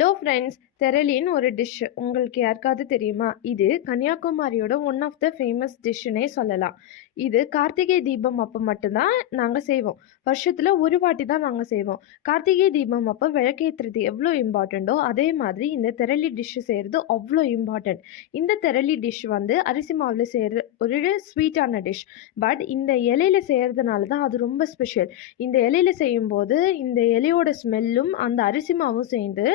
Hello friends, தெரலின்னு ஒரு dish உங்களுக்கு யாருக்காவது தெரியுமா? இது கன்னியாகுமரியோட ஒன் ஆஃப் த ஃபேமஸ் டிஷ்ஷுன்னே சொல்லலாம். இது கார்த்திகை தீபம் அப்போ மட்டும்தான் நாங்கள் செய்வோம். வருஷத்தில் ஒரு வாட்டி தான் நாங்கள் செய்வோம். கார்த்திகை தீபம் அப்போ விளக்கேற்றுறது எவ்வளோ இம்பார்ட்டண்ட்டோ அதே மாதிரி இந்த தெரலி டிஷ்ஷு செய்கிறது அவ்வளோ இம்பார்ட்டண்ட். இந்த தெரலி டிஷ் வந்து அரிசி மாவில் செய்கிற ஒரு ஸ்வீட்டான டிஷ். பட் இந்த இலையில செய்கிறதுனால தான் அது ரொம்ப ஸ்பெஷல். இந்த இலையில செய்யும்போது இந்த இலையோட ஸ்மெல்லும் அந்த அரிசி மாவும் சேர்ந்து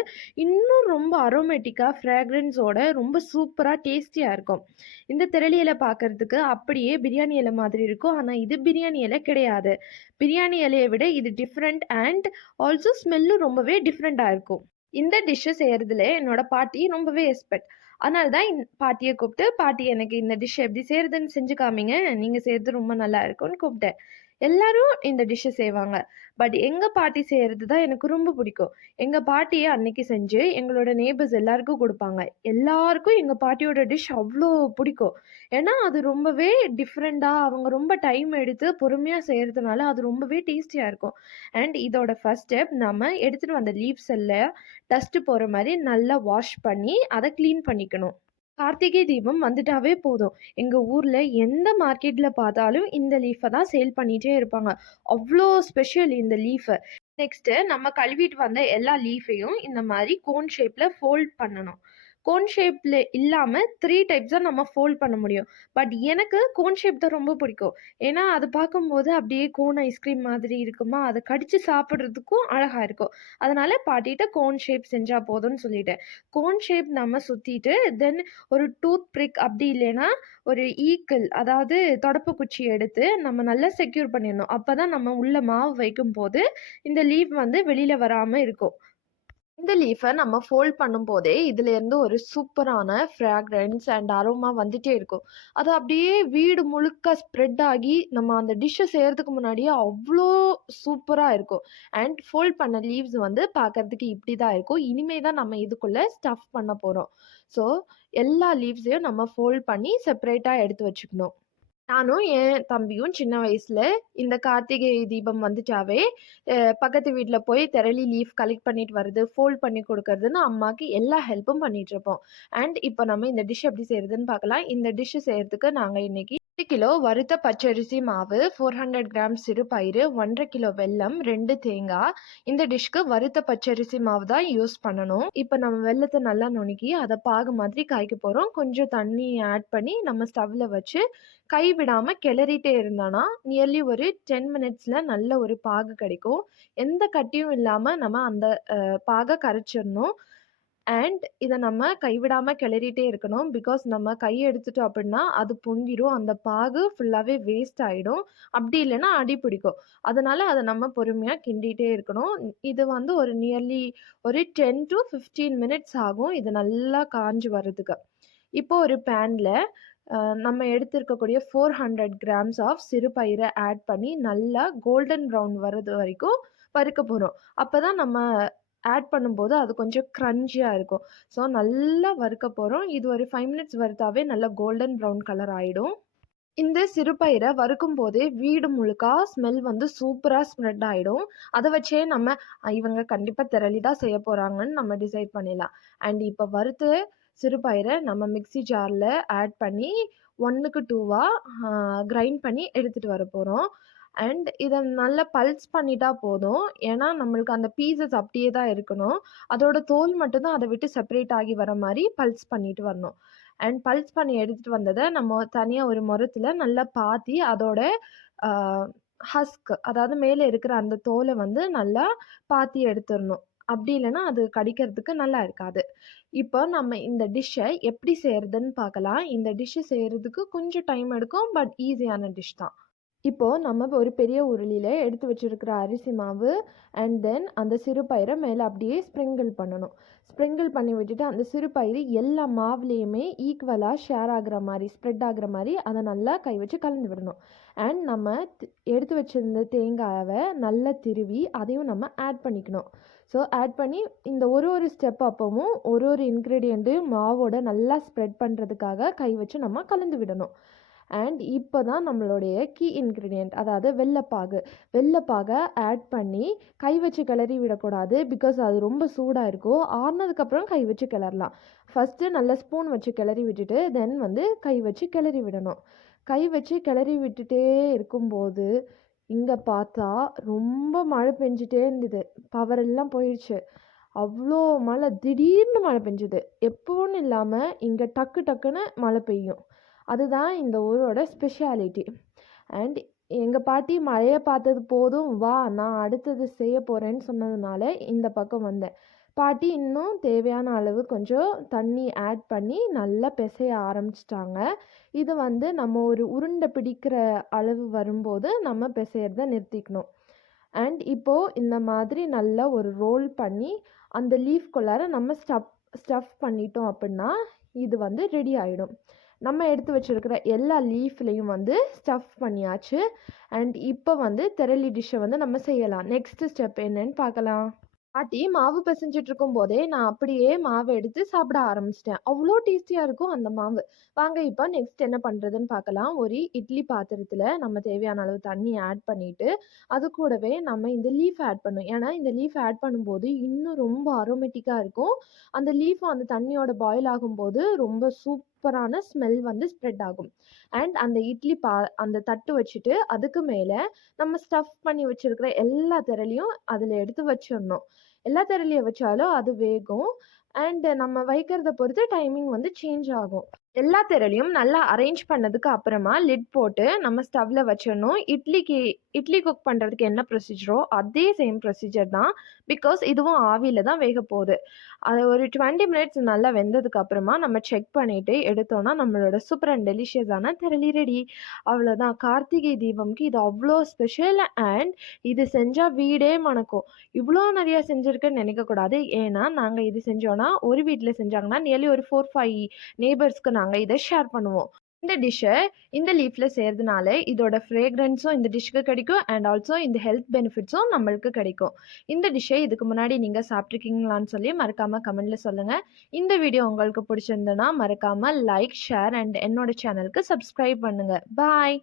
இன்னும் ரொம்ப அரோமேட்டிக்கா, ஃப்ராக்ரன்ஸோட ரொம்ப சூப்பரா டேஸ்டியா இருக்கும். இந்த திரளி இலை பார்க்கறதுக்கு அப்படியே பிரியாணி இலை மாதிரி இருக்கும். ஆனா இது பிரியாணி இலை கிடையாது. பிரியாணி இலைய விட இது டிஃபரண்ட் அண்ட் ஆல்சோ ஸ்மெல்லும் ரொம்பவே டிஃபரண்டா இருக்கும். இந்த டிஷ்ஷ செய்றதுல என்னோட பாட்டி ரொம்பவே எக்ஸ்பெர்ட். அதனால தான் பாட்டிய கூப்பிட்டு, "பாட்டி எனக்கு இந்த டிஷ் எப்படி செய்றதுன்னு செஞ்சு காமிங்க. நீங்க செய்றது ரொம்ப நல்லா இருக்கும்னு" கூப்பிட்டேன். எல்லாரும் இந்த டிஷ்ஷ செய்வாங்க. பட் எங்க பாட்டி செய்றது தான் எனக்கு ரொம்ப பிடிக்கும். எங்க பாட்டியே அன்னைக்கு செஞ்சு எங்களோட நெய்பர்ஸ் எல்லாருக்கும் குடுப்பாங்க. எல்லாருக்கும் எங்க பாட்டியோட டிஷ் அவ்ளோ பிடிக்கும். ஏன்னா, அது ரொம்பவே டிஃப்ரெண்ட்டா அவங்க ரொம்ப டைம் எடுத்து பொறுமையா செய்றதுனால அது ரொம்பவே டேஸ்டியா இருக்கும். அண்ட் இதோட ஃபர்ஸ்ட் ஸ்டெப் நம்ம எடுத்துட்டு வந்த லீவ்ஸ் எல்லாம் டஸ்ட் போற மாரி நல்லா வாஷ் பண்ணி அத கிளீன் பண்ணிக்கணும். கார்த்திகை தீபம் வந்துட்டாவே போதும். எங்க ஊர்ல எந்த மார்க்கெட்ல பார்த்தாலும் இந்த லீஃப தான் சேல் பண்ணிட்டே இருப்பாங்க. அவ்ளோ ஸ்பெஷல் இந்த லீஃபு. நெக்ஸ்ட்டு நம்ம கழுவிட்டு வந்த எல்லா லீஃபையும் இந்த மாரி கோன் ஷேப்ல ஃபோல்ட் பண்ணணும். கோன் ஷேப்ல இல்லாம 3 டைப்ஸா நம்ம ஃபோல்ட் பண்ண முடியும். பட் எனக்கு கோன் ஷேப் தான் ரொம்ப பிடிக்கும். ஏன்னா, அது பார்க்கும்போது அப்படியே கோன் ஐஸ்கிரீம் மாதிரி இருக்குமா, அத கடிச்சு சாப்பிடுறதுக்கும் அழகா இருக்கும். அதனால பாட்டிட்ட கோன் ஷேப் செஞ்சா போதும்னு சொல்லிட்டேன். கோன் ஷேப் நம்ம சுத்திட்டு, தென் ஒரு டூத் பிரிக் அப்படி இல்லைன்னா, ஒரு ஈக்கிள் அதாவது தொடப்ப குச்சி எடுத்து நம்ம நல்லா செக்யூர் பண்ணிடணும். அப்பதான் நம்ம உள்ள மாவு வைக்கும்போது, இந்த லீஃப் வந்து வெளியில வராம இருக்கும். இந்த லீஃப நம்ம ஃபோல்ட் பண்ணும்போதே, இதுலேருந்து ஒரு சூப்பரான ஃப்ராக்ரன்ஸ் அண்ட் அரோமா வந்துட்டே இருக்கும். அது அப்படியே வீடு முழுக்க ஸ்ப்ரெட் ஆகி, நம்ம அந்த டிஷ்ஷ செய்றதுக்கு முன்னாடியே அவ்ளோ சூப்பரா இருக்கும். அண்ட் ஃபோல்ட் பண்ண லீவ்ஸ் வந்து பார்க்கறதுக்கு இப்படி தான் இருக்கும். இனிமே தான் நம்ம இதுக்குள்ள ஸ்டஃப் பண்ண போறோம். ஸோ, எல்லா லீவ்ஸையும் நம்ம ஃபோல்ட் பண்ணி செப்பரேட்டா எடுத்து வச்சுக்கணும். நானும் என் தம்பியும் சின்ன வயசுல இந்த கார்த்திகை தீபம் வந்துட்டாவே, பக்கத்து வீட்ல போய் தெரளி லீஃப் கலெக்ட் பண்ணிட்டு வரது, ஃபோல்ட் பண்ணி குடுக்கறதுன்னு அம்மாக்கு எல்லா ஹெல்ப்பும் பண்ணிட்டுருப்போம். அண்ட் இப்ப நம்ம இந்த டிஷ் எப்படி செய்றதுன்னு பார்க்கலாம். இந்த டிஷ் செய்றதுக்கு நாங்க இன்னைக்கு 1 கிலோ வறுத்த பச்சரிசி மாவு, 400 கிராம் சிறுபயிறு, 1 1/2 கிலோ வெல்லம், 2 தேங்காய். இந்த டிஷ்க்கு வறுத்த பச்சரிசி மாவு தான் யூஸ் பண்ணணும். இப்ப நம்ம வெல்லத்த நல்லா நுணுக்கி, அத பாகு மாதிரி காய்க்க போறோம். கொஞ்சம் தண்ணி ஆட் பண்ணி நம்ம ஸ்டவ்ல வச்சு கை விடாம கிளறிட்டே இருந்தோம்னா, நியர்லி ஒரு 10 மினிட்ஸ்ல நல்ல ஒரு பாகு கிடைக்கும். எந்த கட்டியும் இல்லாம நம்ம அந்த பாக கரைச்சிரணும். அண்ட் இத நம்ம கைவிடாம கிளறிட்டே இருக்கணும். பிகாஸ் நம்ம கை எடுத்துட்டோம் அப்டின்னா, அது பொங்கிரும். அந்த பாகு ஃபுல்லாவே வேஸ்ட் ஆயிடும். அப்டி இல்லன்னா அடி பிடிக்கும். அதனால அத நம்ம பொறுமையா கிண்டிட்டே இருக்கணும். இது வந்து ஒரு நியர்லி ஒரு 10 டூ 15 மினிட்ஸ் ஆகும். இது நல்லா காஞ்சு வரதுக்கு. இப்போ ஒரு பேன்ல நம்ம எடுத்திருக்கக்கூடிய 400 கிராம்ஸ் ஆஃப் சிறுபயிர ஆட் பண்ணி நல்லா கோல்டன் ப்ரவுன் வர்றது வரைக்கும் வறுக்க போறோம். அப்பதான் நம்ம ஆட் பண்ணும்போது அது கொஞ்சம் கிரன்ச்சியா இருக்கும். ஸோ நல்லா வறுக்க போறோம். இது ஒரு 5 மினிட்ஸ் வறுத்தாவே நல்லா கோல்டன் ப்ரவுன் கலர் ஆயிடும். இந்த சிறுபயிர வறுக்கும்போதே வீடு முழுக்கா ஸ்மெல் வந்து சூப்பரா ஸ்ப்ரெட் ஆயிடும். அத வச்சே நம்ம இவங்க கண்டிப்பா திரளி தான் செய்ய போறாங்கன்னு நம்ம டிசைட் பண்ணிடலாம். அண்ட் இப்ப வறுத்த சிறுபயிர நம்ம மிக்ஸி ஜார்ல ஆட் பண்ணி 1க்கு 2வா கிரைண்ட் பண்ணி எடுத்துட்டு வரப்போறோம். அண்ட் இத நல்லா பல்ஸ் பண்ணிட்டா போதும். ஏன்னா, நம்மளுக்கு அந்த பீசஸ் அப்படியே தான் இருக்கணும். அதோட தோல் மட்டும் தான் அத விட்டு செப்பரேட் ஆகி வர மாரி பல்ஸ் பண்ணிட்டு வரணும். அண்ட் பல்ஸ் பண்ணி எடுத்துட்டு வந்தத நம்ம தனியா ஒரு மொறத்துல நல்லா பாத்தி அதோட அ ஹஸ்க் அதாவது மேல இருக்கிற அந்த தோல வந்து நல்லா பாத்தி எடுத்துறணும். அப்படி இல்லன்னா அது கடிக்கிறதுக்கு நல்லா இருக்காது. இப்போ நம்ம இந்த டிஷ்ஷ எப்படி செய்றதுன்னு பார்க்கலாம். இந்த டிஷ் செய்றதுக்கு கொஞ்சம் டைம் எடுக்கும். பட் ஈஸியான டிஷ் தான். இப்போ நம்ம ஒரு பெரிய உருளியில எடுத்து வச்சிருக்கிற அரிசி மாவு அண்ட் தென் அந்த சிறு பயிரை மேலே அப்படியே ஸ்ப்ரிங்கிள் பண்ணணும். ஸ்ப்ரிங்கிள் பண்ணி விட்டுட்டு அந்த சிறு பயிறு எல்லா மாவுலேயுமே ஈக்குவலாக ஷேர் ஆகுற மாதிரி ஸ்ப்ரெட் ஆகுற மாதிரி அதை நல்லா கை வச்சு கலந்து விடணும். அண்ட் நம்ம எடுத்து வச்சிருந்த தேங்காயை நல்லா திருவி அதையும் நம்ம ஆட் பண்ணிக்கணும். ஸோ ஆட் பண்ணி இந்த ஒரு ஒரு ஸ்டெப் அப்பவும் ஒரு ஒரு இன்க்ரீடியண்ட்டு மாவோட நல்லா ஸ்ப்ரெட் பண்ணுறதுக்காக கை வச்சு நம்ம கலந்து விடணும். அண்ட் இப்போ தான் நம்மளுடைய கீ இன்க்ரீடியன்ட், அதாவது வெல்லப்பாகு. வெல்லப்பாகை ஆட் பண்ணி கை வச்சு கிளறி விடக்கூடாது. பிகாஸ் அது ரொம்ப சூடாக இருக்கும். ஆறுனதுக்கப்புறம் கை வச்சு கிளறலாம். ஃபஸ்ட்டு நல்ல ஸ்பூன் வச்சு கிளறி விட்டுட்டு தென் வந்து கை வச்சு கிளறி விடணும். கை வச்சு கிளறி விட்டுட்டே இருக்கும்போது இங்கே பார்த்தா ரொம்ப மழை பெஞ்சிட்டே இருந்தது. பவர் எல்லாம் போயிடுச்சு. அவ்வளோ மழை, திடீர்னு மழை பெஞ்சுது. எப்போன்னு இல்லாமல் இங்கே டக்கு டக்குன்னு மழை பெய்யும். அதுதான் இந்த ஊரோட ஸ்பெஷாலிட்டி. அண்ட் எங்கள் பாட்டி மழையை பார்த்தது போதும், வா நான் அடுத்தது செய்ய போகிறேன்னு சொன்னதுனால இந்த பக்கம் வந்தேன். பாட்டி இன்னும் தேவையான அளவு கொஞ்சம் தண்ணி ஆட் பண்ணி நல்லா பிசைய ஆரம்பிச்சிட்டாங்க. இது வந்து நம்ம ஒரு உருண்டை பிடிக்கிற அளவு வரும்போது நம்ம பிசையறத நிறுத்திக்கணும். அண்ட் இப்போது இந்த மாதிரி நல்லா ஒரு ரோல் பண்ணி அந்த லீஃப்குள்ளார நம்ம ஸ்டஃப் பண்ணிட்டோம் அப்படின்னா இது வந்து ரெடி ஆகிடும். நம்ம எடுத்து வச்சுருக்கிற எல்லா லீஃப்லேயும் வந்து ஸ்டஃப் பண்ணியாச்சு. அண்ட் இப்போ வந்து தெரளி டிஷ்ஷை வந்து நம்ம செய்யலாம். நெக்ஸ்ட் ஸ்டெப் என்னன்னு பார்க்கலாம். பாட்டி மாவு பிசைஞ்சிட்டு இருக்கும்போதே நான் அப்படியே மாவை எடுத்து சாப்பிட ஆரம்பிச்சிட்டேன். அவ்வளோ டேஸ்டியாக இருக்கும் அந்த மாவு. வாங்க இப்போ நெக்ஸ்ட் என்ன பண்ணுறதுன்னு பார்க்கலாம். ஒரு இட்லி பாத்திரத்தில் நம்ம தேவையான அளவு தண்ணி ஆட் பண்ணிவிட்டு அது கூடவே நம்ம இந்த லீஃப் ஆட் பண்ணணும். ஏன்னா இந்த லீஃப் ஆட் பண்ணும்போது இன்னும் ரொம்ப அரோமேட்டிக்காக இருக்கும். அந்த லீஃப் அந்த தண்ணியோட பாயில் ஆகும்போது ரொம்ப சூப்பரான ஸ்மெல் வந்து ஸ்ப்ரெட் ஆகும். அண்ட் அந்த இட்லி அந்த தட்டு வச்சுட்டு அதுக்கு மேலே நம்ம ஸ்டஃப் பண்ணி வச்சுருக்கிற எல்லா திரளையும் அதில் எடுத்து வச்சிடணும். எல்லா திரளையும் வச்சாலும் அது வேகும். அண்ட் நம்ம வைக்கிறத பொறுத்து டைமிங் வந்து சேஞ்ச் ஆகும். எல்லா திரளையும் நல்லா அரேஞ்ச் பண்ணதுக்கு அப்புறமா லிட் போட்டு நம்ம ஸ்டவ்ல வச்சிடணும். இட்லி குக் பண்ணுறதுக்கு என்ன ப்ரொசீஜரோ அதே சேம் ப்ரொசீஜர் தான். பிகாஸ் இதுவும் ஆவியில் தான் வேக போகுது. அது ஒரு 20 மினிட்ஸ் நல்லா வெந்ததுக்கு அப்புறமா நம்ம செக் பண்ணிவிட்டு எடுத்தோன்னா நம்மளோட சூப்பர் அண்ட் டெலிஷியஸான திரளி ரெடி. அவ்வளோதான். கார்த்திகை தீபம்க்கு இது அவ்வளோ ஸ்பெஷல். அண்ட் இது செஞ்சால் வீடே மணக்கும். இவ்வளோ நிறையா செஞ்சுருக்குன்னு நினைக்கக்கூடாது. ஏன்னா நாங்கள் இது செஞ்சோன்னா ஒரு வீட்டில் செஞ்சாங்கன்னா நியர்லி ஒரு 4-5 நெய்பர்ஸ்க்கு நாங்கள் இதை ஷேர் பண்ணுவோம். இந்த டிஷ்ஷை இந்த லீஃப்ல செய்கிறதுனால இதோட ஃப்ரேக்ரன்ஸும் இந்த டிஷ்க்கு கிடைக்கும். அண்ட் ஆல்சோ இந்த ஹெல்த் பெனிஃபிட்ஸும் நம்மளுக்கு கிடைக்கும். இந்த டிஷ்ஷை இதுக்கு முன்னாடி நீங்கள் சாப்பிட்ருக்கீங்களான்னு சொல்லி மறக்காமல் கமெண்ட்டில் சொல்லுங்கள். இந்த வீடியோ உங்களுக்கு பிடிச்சிருந்ததுன்னா மறக்காமல் லைக், ஷேர் அண்ட் என்னோட சேனலுக்கு சப்ஸ்கிரைப் பண்ணுங்கள். பாய்.